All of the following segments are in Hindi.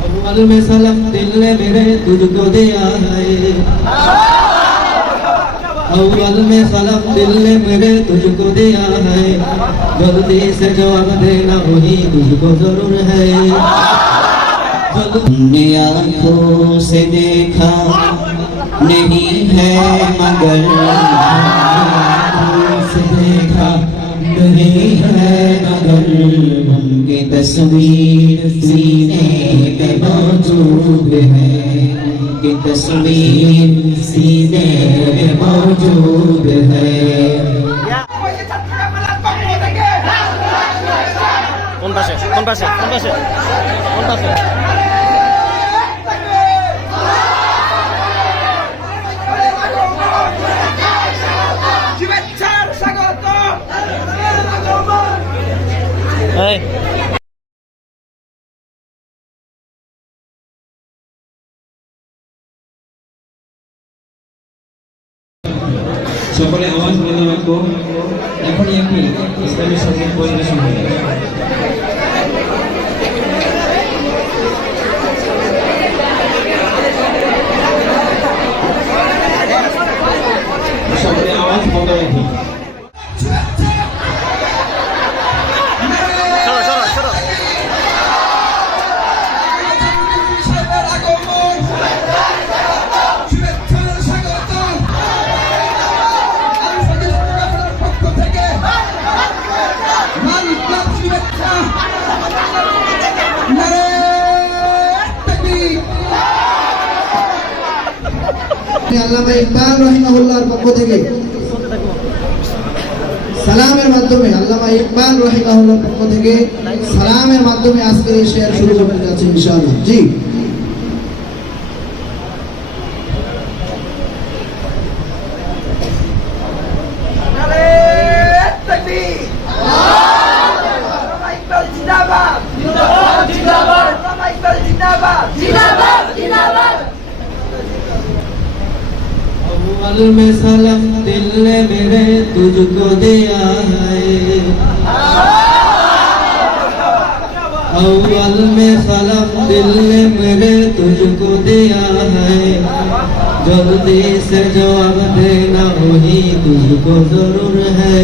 अव्वल में सलाम दिल ने मेरे तुझको दिया है, अव्वल में सलाम दिल ने मेरे तुझको दिया है, जल्दी से जवाब देना वही तुझको जरूर है। हमने आंखों से देखा नहीं है मगर आंखों से देखा नहीं है मगर उनकी तस्वीर सीने में मौजूद है, उनकी तस्वीर सीने में मौजूद है। কোন পাশে কোন পাশে কোন পাশে কোন পাশে শুভেচ্ছার স্বাগত। এই সকলে আওয়াজ বন্ধ রাখো। এখনই একটি ইসলামী সঙ্গীত পরিবেশন হবে। সকলে আওয়াজ বন্ধ রাখো। আল্লামা ইকবাল রাহিমাহুল্লাহর পক্ষ থেকে সালামের মাধ্যমে, আল্লামা ইকবাল রাহিমাহুল্লাহর পক্ষ থেকে সালামের মাধ্যমে আজকের এই শেয়ার শুরু করতে যাচ্ছি ইনশাআল্লাহ। জি अव्वल में सलाम दिल ने मेरे तुझको दिया है, अव्वल में सलाम दिल ने मेरे तुझको दिया है, जल्दी से जवाब देना वही तुझको जरूर है,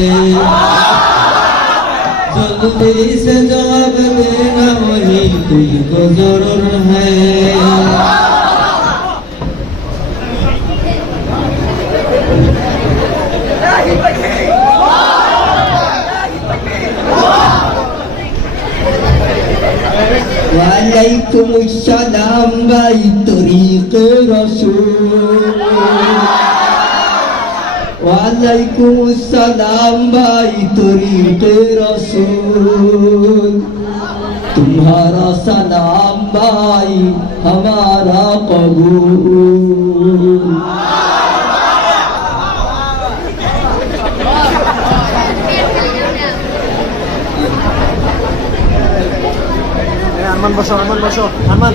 जल्दी से जवाब देना वही तुझको जरूर है। Waalaikumsalam baik tariq Rasul, Waalaikumsalam baik tariq Rasul, तुम्हारा सलाम भाई हमारा कबूल। আরমান বসো, আরমান বসো, আরমান।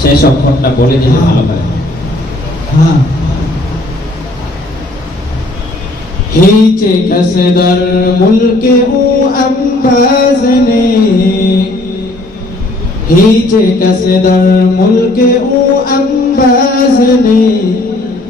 শেষ অক্ষরটা বলে দিলে ভালো হয়। हाँ हीचे कसदर मुल्के ओ अंबाज ने, हीचे कसदर मुल्के ओ अंबाज ने,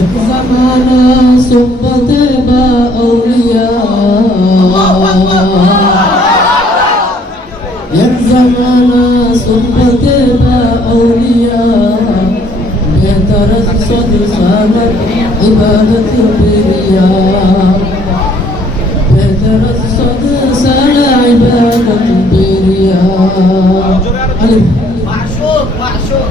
एक ज़माना सोहबत बा औलिया, एक ज़माना सोहबत बा औलिया, बेहतर सद सालत इबादत बिरिया, बेहतर सद साल इबादत बिरिया। अलिफ माशूक माशूक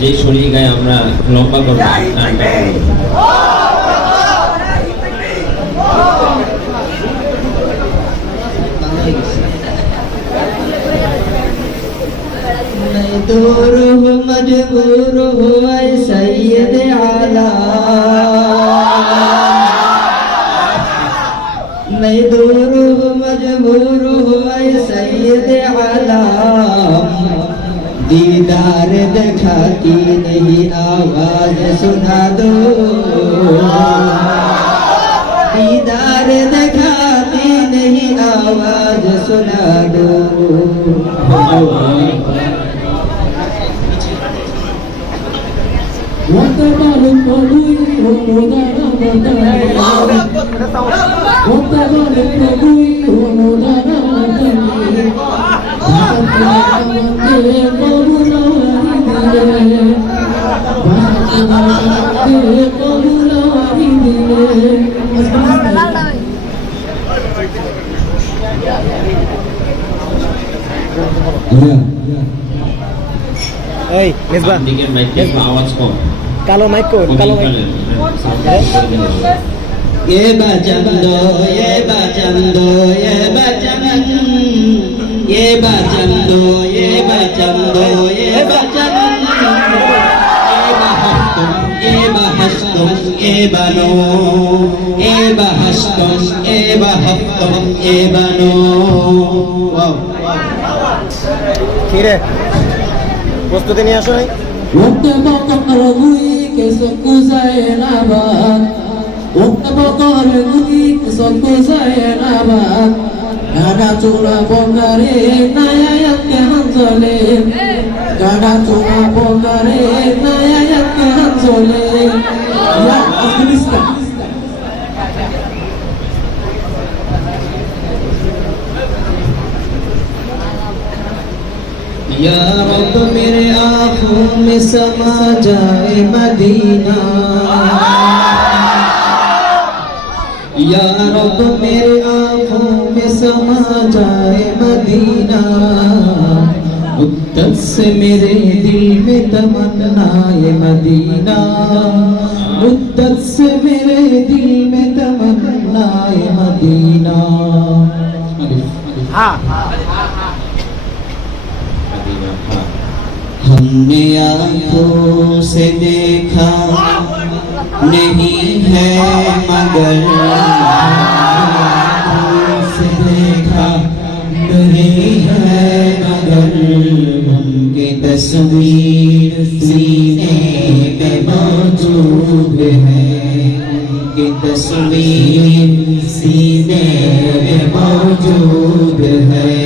যে শরীর গায়ে আমরা লম্বা করবো গানটা করবো। मैं दूर हूँ मजबूर हूँ ऐ सैयद आला मैं दूर हूँ मजबूर हूँ ऐ सैयद आला दीदार दिखाती नहीं आवाज सुना दो दीदार दिखाती नहीं आवाज सुना दो এই মেজবান দিকে মাইকে আওয়াজ কম কালো মাইক কোন কালো মাইক ये बचंदो ये बचंदो ये बचन ये बचंदो ये बचंदो ये बचन ये बहस्तुम ये बनो ये बहस्तुम ये बहस्तुम ये बनो वाओ কি রে প্রস্তুতি নিয়ে আসো নাই Gada tuna bongare nayayat ke hanzole Gada tuna bongare nayayat ke hanzole Ya Afghanistan या रब मेरे आँखों में समा जाए मदीना या रब मेरे आँखों में समा जाए मदीना मुद्दत से मेरे दिल में तमन्ना ये मदीना मुद्दत से मेरे दिल में तमन्ना ये मदीना हमने आँखों से देखा नहीं है मगर आँखों से देखा नहीं है मगर उनकी तस्वीर सीने में मौजूद है उनकी तस्वीर सीने में मौजूद है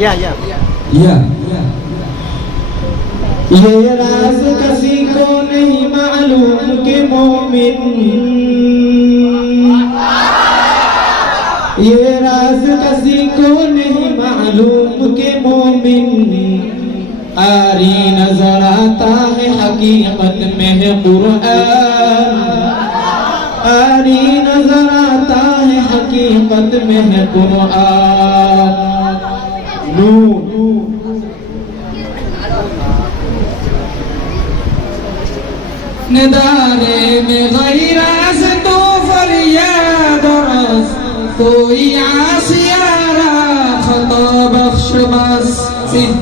या ये राज किसी को नहीं मालूम कि मोमिन ये राज किसी को नहीं मालूम कि मोमिन आरी नजर आता है हकीकत में है कुरान आरी नजर आता है हकीकत में है कुरान नूर निदारे में गैरा से तो फरियाद रस कोई आसियारा खता बख्श बस सिन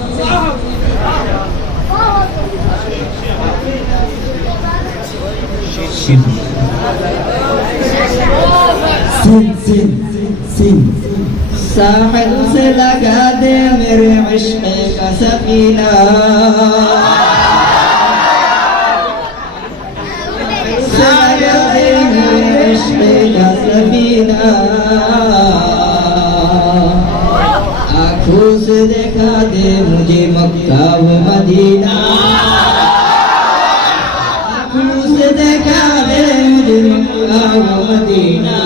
साहिल से लगा दे मेरे इश्क का सफीना लगा दे मेरे इश्क का सफीना मदीना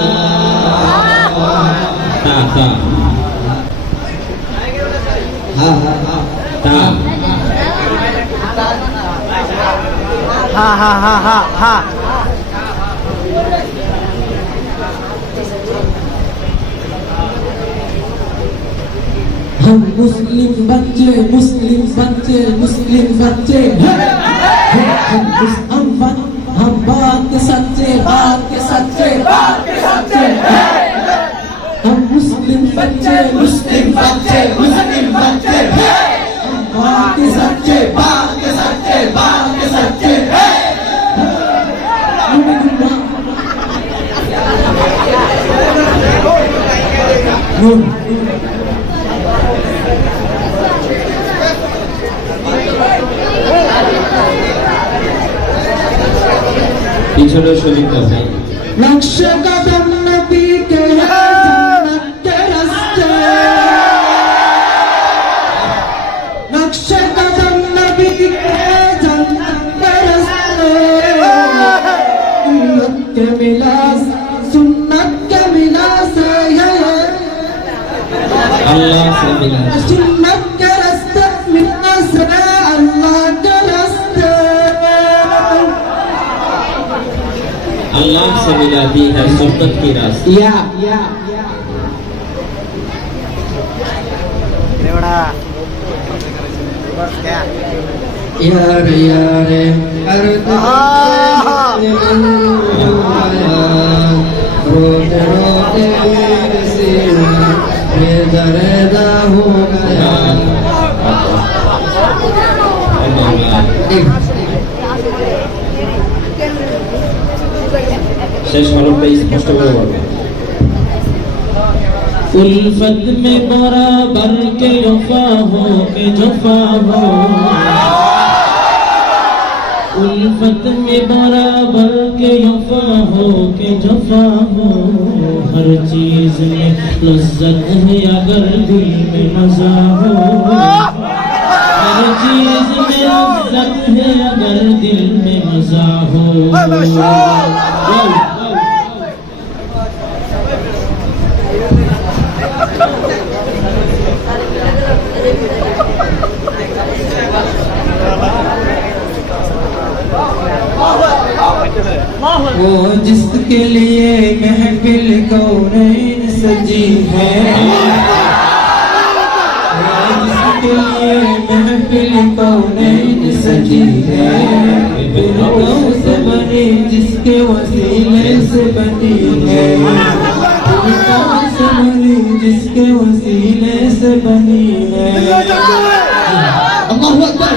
ता ता हा हा ता हा हा हा हा हा हम मुस्लिम बच्चे हम बात के सच्चे हम मुस्लिम बच्चे बात के सच्चे পিছনে শরীর ভাই नक्शे कदम नबी के जन्नत के रास्ते नक्शे कदम नबी के जन्नत के रास्ते सुन्नत के मिलास अल्लाह से मिला सुन्नत के रास्ते मिलास अल्लाह के रास्ते अल्लाह से मिलाती है सुन्नत की रास्ते या एवढा बस क्या यार हर रोते रोते मेरे सीना बेदर्दा हो गया শেষ হরফটা স্পষ্ট করে বলবো उल्फत में बराबर के वफा हो के जफा हो उल्फत में बराबर के वफा हो के जफा हो हर चीज में लज्जत है अगर दिल में मजा हो हर चीज में लज्जत है अगर दिल में मजा हो वो जिसके लिए महफिल कौनैन सजी है वो जिसके लिए महफिल कौनैन सजी है फिरदौस से बनी जिसके वसीले से बनी है फिरदौस से बनी जिसके वसीले से बनी है अल्लाहु अकबर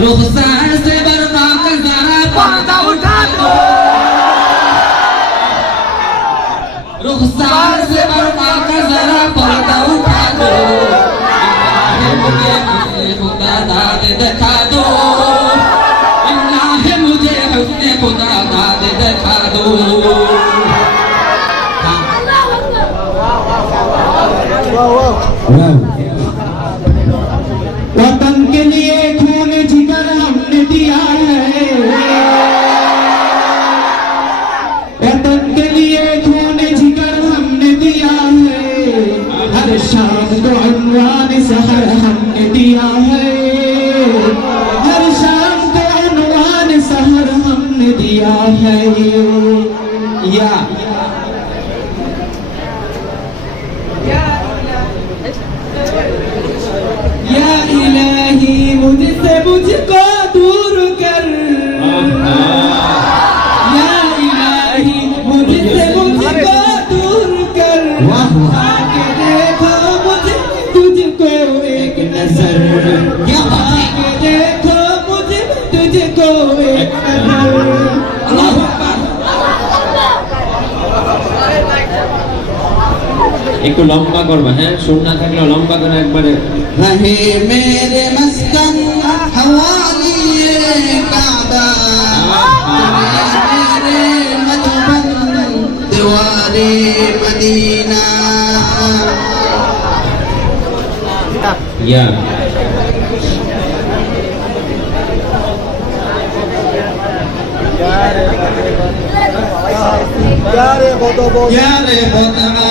रुखसार से बर्बाद जरा पर्दा उठा दो रुखसार से बर्बाद जरा पर्दा उठा दो मुझे खुदा दाद दिखा दो इल्लाह मुझे हुस्ने खुदा दाद दिखा दो वतन के लिए खून जिगर हमने दिया है वतन के लिए खून जिगर हमने दिया है हर शाम को अनवान सहर हमने दिया है हर शाम को अनवान सहर हमने दिया है या या इलाही मुझसे मुझको दूर कर या इलाही मुझसे मुझको दूर कर आके देखो मुझे तुझको एक नजर आके देखो मुझे तुझको एक नजर अल्लाहू अकबर একটু লম্বা করবা, হ্যাঁ, সুর না থাকলে লম্বা করে একবারে। रहे मेरे मस्कन हवाली काबा मेरे मधुबन दीवारे मदीना ইয়া यारे बदना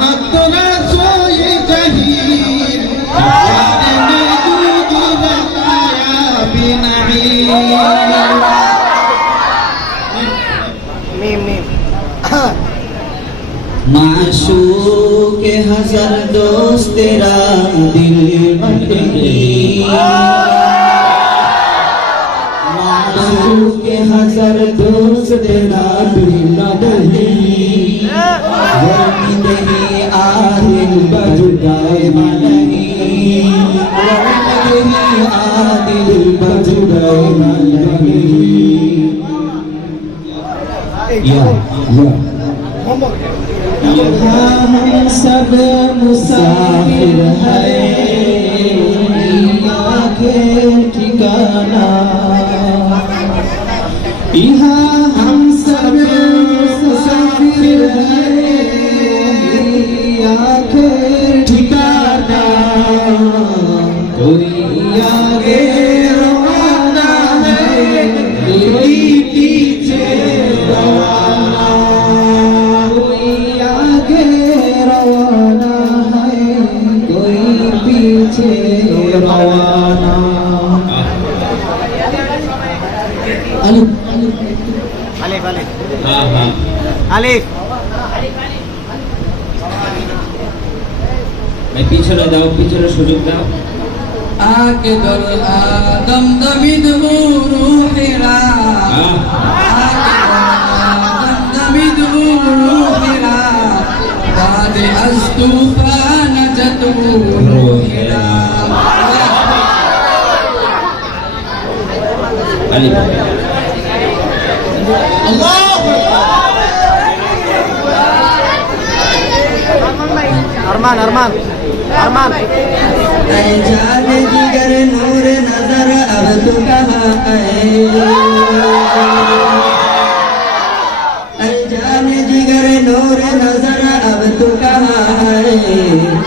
मतना सोई जहीर यारे मौजूद रखाया बिनईर माशूक हज़ार दोस्त तेरा दिल माशूक हज़ार दोस्त तेरा दिल नहीं आदिल बजुदाए नहीं आदिल बजुदाए नहीं यहाँ हम सब मुसाफिर हैं यहाँ के ठिकाना यहाँ हम सब मुसाफिर हैं यहाँ के ठिकाना कोई आगे रवाना है कोई पीछे रवाना कोई आगे रवाना है कोई पीछे रवाना अलिफ अलिफ अलिफ হ্যাঁ হ্যাঁ अलिफ ভাই পিছনে দাও, পিছনে সুযোগ দাও। आके दर आदम दमिद रूहिरा आके आदम दमिद रूहिरा बाद अस्तूफान जत रूहिरा আলিফ अरमान अरमान अरमान जान जिगर नूर नजर अब तू कहाँ है जान जिगर नूर नजर अब तू कहाँ है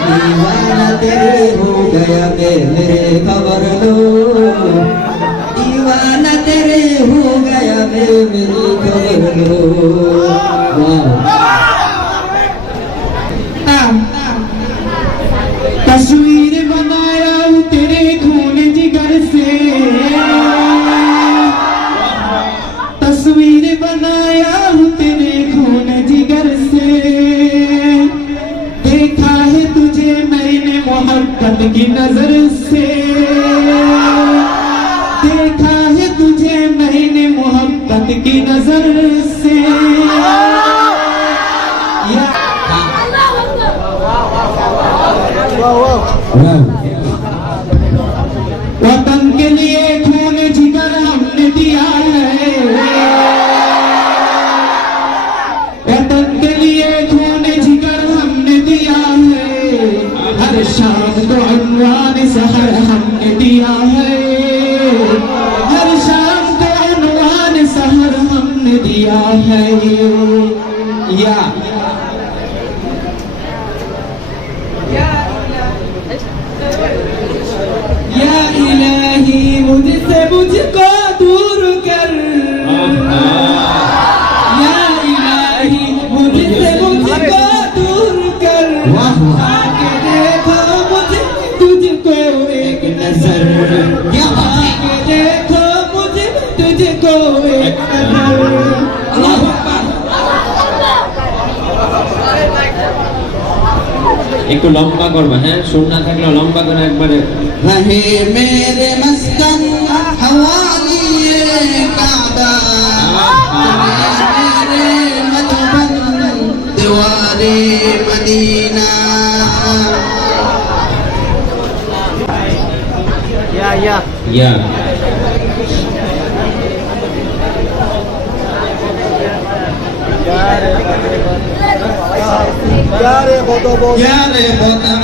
दीवाना तेरे हो गया मेरे खबर लो दीवाना तेरे हो गया मेरी खबर लो तस्वीर बनाया हूँ तेरे खून जिगर से तस्वीर बनाया हूँ तेरे खून जिगर से देखा है तुझे मैंने मोहब्बत की नजर से देखा है तुझे मैंने मोहब्बत की नजर से वतन के लिए खून जिगर हमने दिया है वतन के लिए खून जिगर हमने दिया है हर शाम को अनवान सहर हमने दिया है हर शाम को अनवान सहर हमने दिया है या या इलाही मुझसे मुझको दूर कर या इलाही मुझसे मुझको दूर कर आके देखो मुझे तुझको एक नजर आके देखो मुझे तुझको एक नजर একটু লম্বা করবা, হ্যাঁ, সুর না থাকলে লম্বা করে একবারে। रहे मेरे मस्कन हवाली काबा मेरे मधुबन दीवारे मदीना या ইয়া या यारे बता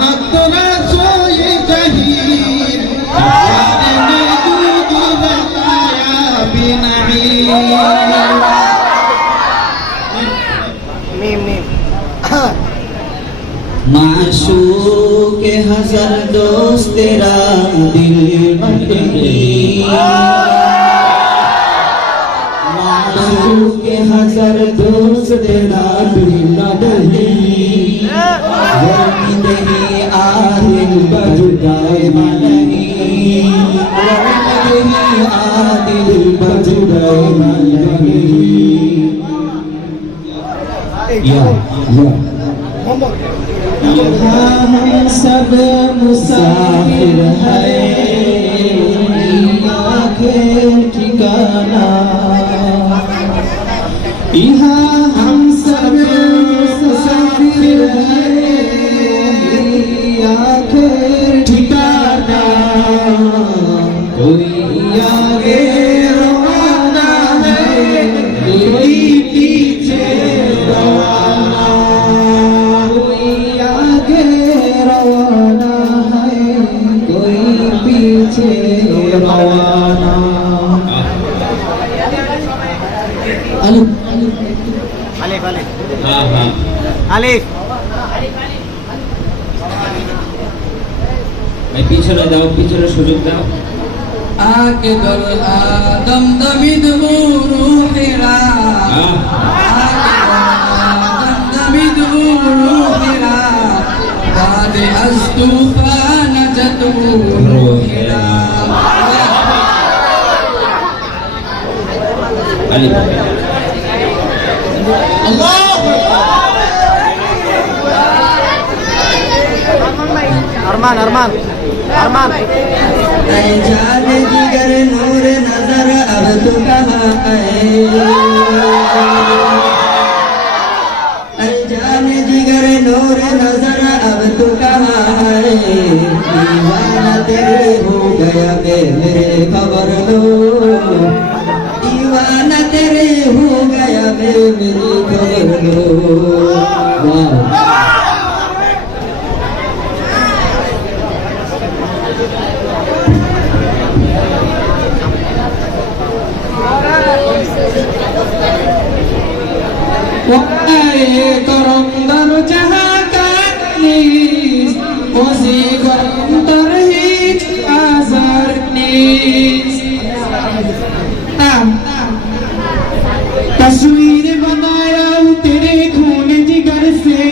हत्तरा सोए जहीर यारे मौजूद बताया भी नहीं माशूक के हज़ार दोस्त तेरा दिल नहीं माशूक के हज़ार दोस्त तेरा दिल नहीं वरनी नहीं आदिल बजुदाए नहीं वरनी नहीं आदिल बजुदाए नहीं या यहाँ हम सब मुसाफिर हैं यहाँ के ठिकाना यहाँ हम सब मुसाफिर हैं यहाँ के ठिकाना कोई आगे रवाना है कोई पीछे रवाना कोई आगे रवाना है कोई पीछे रवाना আলিফ আলিফ হ্যাঁ হ্যাঁ আলিফ ভাই পিছনে দাও পিছনে সুযোগ দাও आके दर आदम दमिद रूहिरा आके दर आदम दमिद रूहिरा बाद अस्तूफान जत रूहिरा আলিফ अरमान अरमान अरमान जान जिगर नूर नजर अब तू कहाँ है जान जिगर नूर नजर अब तू कहाँ है दीवाना तेरे हो गया मेरे खबर लो दीवाना तेरे हो गया मेरी खबर लो वाह करंदर जहाँ का नीस उसी करंदर ही आज़ार नीस तस्वीर बनाया हूँ तेरे खून जिगर से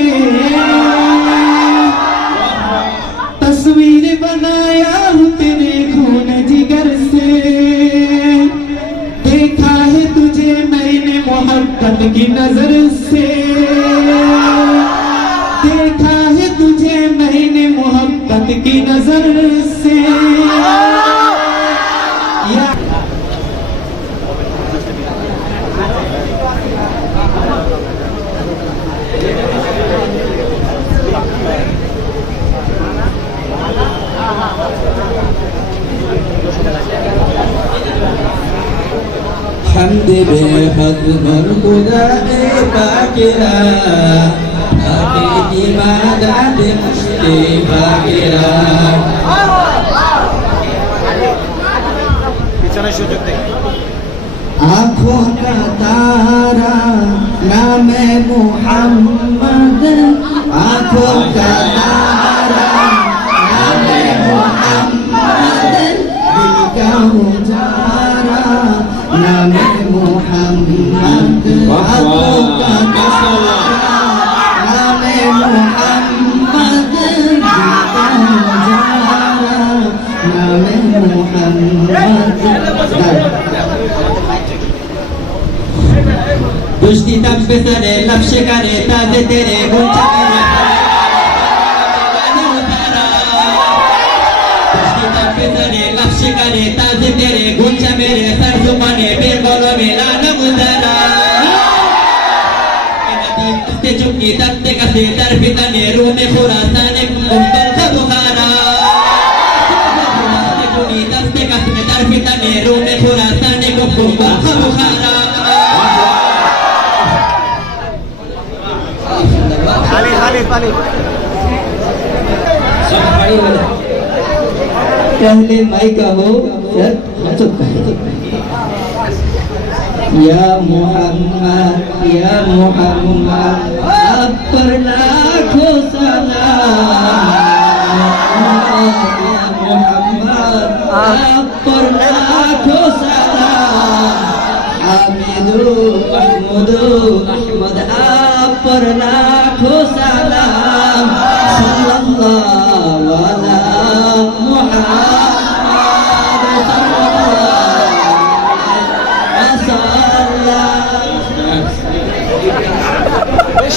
तस्वीर बनाया हूँ तेरे खून जिगर से देखा है तुझे मैंने मोहब्बत की नजर से देखा है तुझे मैंने मोहब्बत की नजर से हमद बेहद मन खुदा पाकिरा आके की मादद मुश्ते पाकिरा পিছনে সুযোগ দে आँखों का तारा नाम मुहम्मद आँखों का तारा नाम मुहम्मद दिल का उजारा नाम मुहम्मद आँखों का तारा नाम मुहम्मद दिल का उजारा नाम मुहम्मद दुश्ती तब पे सरे लब शिकारे ताजे तेरे गुंचा दुश्ती तब पे सरे लब शिकारे ताजे तेरे गुंचा मेरे सर जुबाने बेर बोलो मेरा नम उतरा ते चुपकी तत्ते कसे दर पिताने रू में खुरासाने कुंतर का बुखारा ते चुपकी तत्ते कसे दर पिताने रू में खुरासाने कुंतर का बुखारा पहले माई का हो फिर चुप कर या मोहम्मद आप पर लाखों सलाम या मोहम्मद आप पर लाखों सलाम हामिदो अहमद आप पर लाखों सलाम सल्लल्लाहु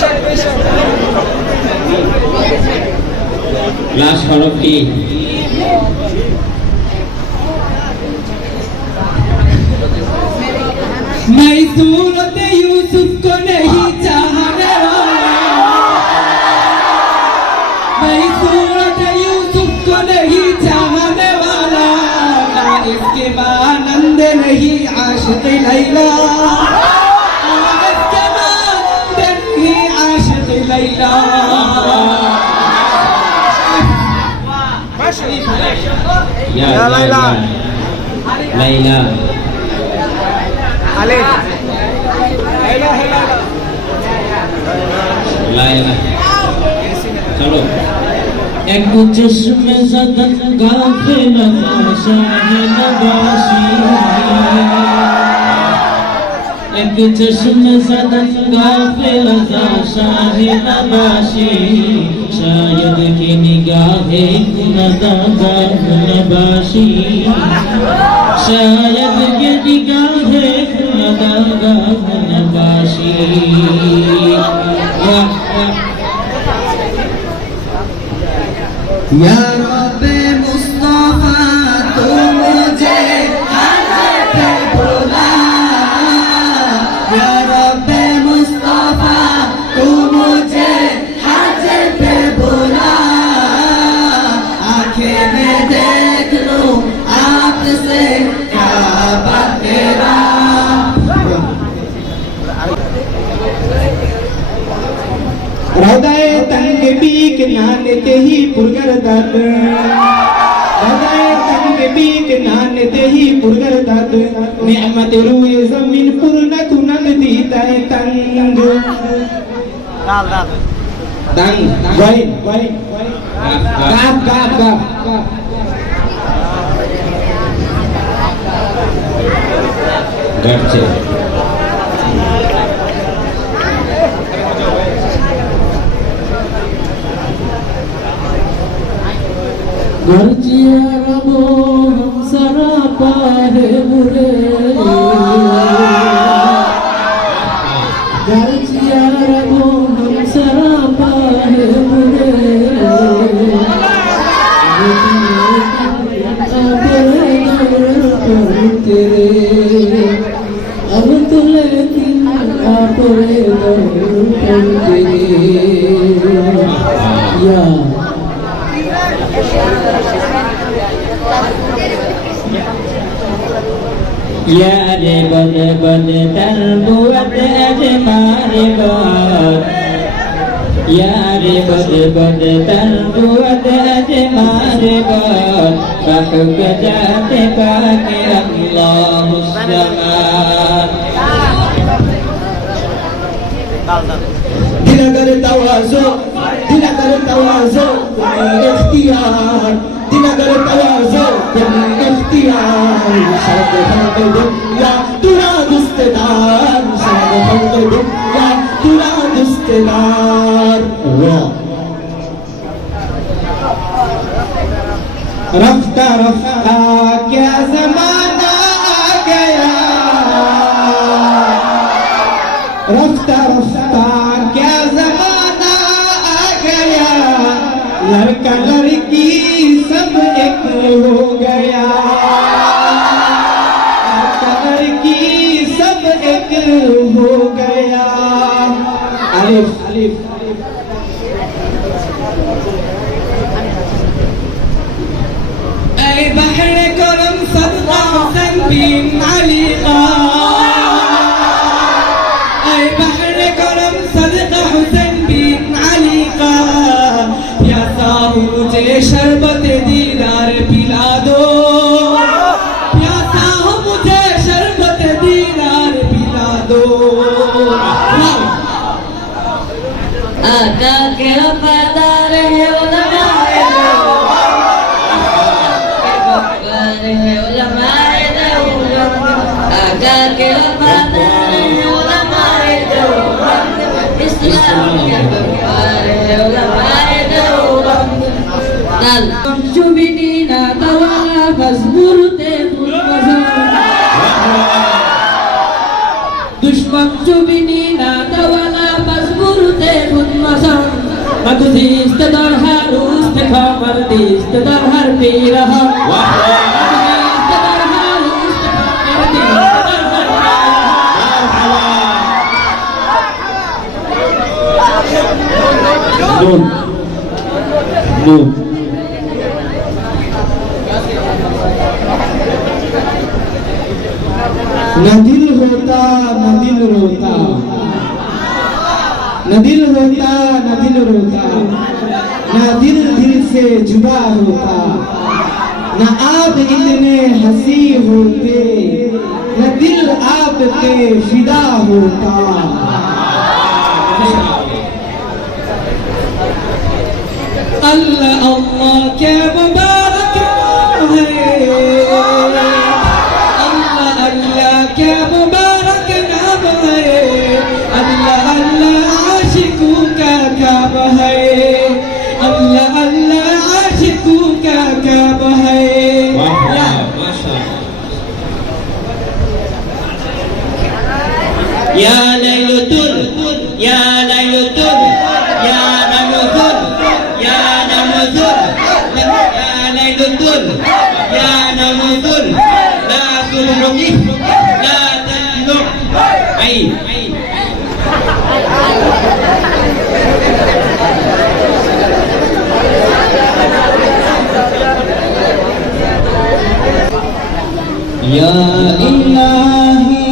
अलैहि लाश हरफ की मैं सूरत यूसुफ को नहीं चाहने वाला मैं सूरत यूसुफ को नहीं चाहने वाला इसके मानंद नहीं आशिक लैला इसके मानंद नहीं आशिक लैला या लैला लैला लैला चलो एक चश्म ज़दन गाफिल शाह नवाशी एक चश्म ज़दन गाफिल शाह नवाशी शायद की निगाहे नबाशी शायद की निगाहे नबाशी या रब्बे मुस्तफा तू मुझे हज़र पे बुला या रब्बे मुस्तफा तू मुझे हज़र पे बुला आंखें में देख लूं आपसे काबा तेरा हृदय तंग बीक नानते ही पुरगर दात हृदय तंग बीक नानते ही पुरगर दात नियमत रूए जमीन पूर्ण कुनन दीता है तंग तंग वाइन गाफ गाफ गाफ गट्टे गर्जिया रबो हम सरापा है मुरे गर्जिया रबो हम सरापा है मुरे तेरे अब तुले दिन आपरे तेरे या या रे बद बद तरबुअत अजमारे बात या रे बद बद तरबुअत अजमारे बात बहक जाते पाके अल्लाहुस्समाद दिल अगर तवाज़ो इख्तियार दिल अगर तवाज़ो इख्तियार शाद हमद दुनिया तुरा दुस्तदार शाद हमद दुनिया तुरा दुस्तदार रफ्ता रफ्ता क्या ज़माना आ गया रफ्ता रफ्ता क्या ज़माना आ गया लड़का लड़की सब एक हो गया लड़का लड़की सब एक हो गया अलिफ अलिफ ऐ बहर करम सदका हुसैन बिन अली का ऐ बहर करम सदका हुसैन बिन अली का प्यासा मुझे शरबत दीदार पिला दो, प्यासा हूँ मुझे शरबत दीदार पिला दो। आका के वफादार है उलमाए देवबंद, आका के वफादार है उलमाए देवबंद, इस्लाम के वफादार है उलमाए देवबंद। कल जुबिनी ना तवाला बज़बुरते दुश्मन जुबिनी ना तवाला बज़बुरते मुतमसन, मगदिस्त दर हर उस्त खबर दिस्त दर हर पीरहा, मगदिस्त दर हर उस्त खबर दिस्त दर हर न दिल होता न दिल रोता, न दिल होता न दिल रोता, न दिल दिल से जुदा होता, न आप इतने हंसी होते, न दिल आप पे फिदा होता। अल्लाह अल्लाह क्या मुबारक है, अल्लाह अल्लाह क्या मुबारक नाम है, अल्लाह अल्लाह आशिकों का काम है, अल्लाह अल्लाह आशिकों का काम है। या लैलतुल या लैलतुल या नमजुल या नमजुल या लैलतुल या नमजुल ला तुलुकी ला तलु आई या इलाही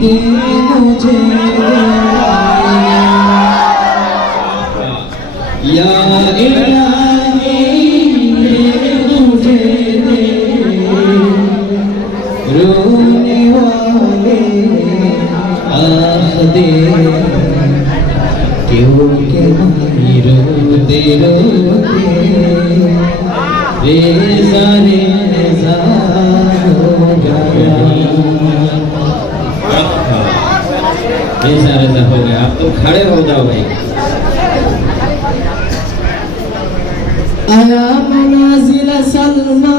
दे मुझे या इलाही दे मुझे दे, रोने वाले आँख दे, क्योंकि नहीं रोते रोते रेज़ा रेज़ा हो गया। रेज़ा रेज़ा हो गया। आप तो खड़े हो जाओ भाई। आया मनाजिल सलमा,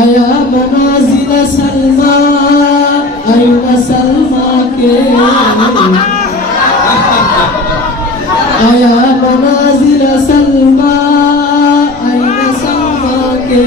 आया मनाजिल सलमा, आया सलमा के, आया मनाजिल सलमा, आया सलमा के,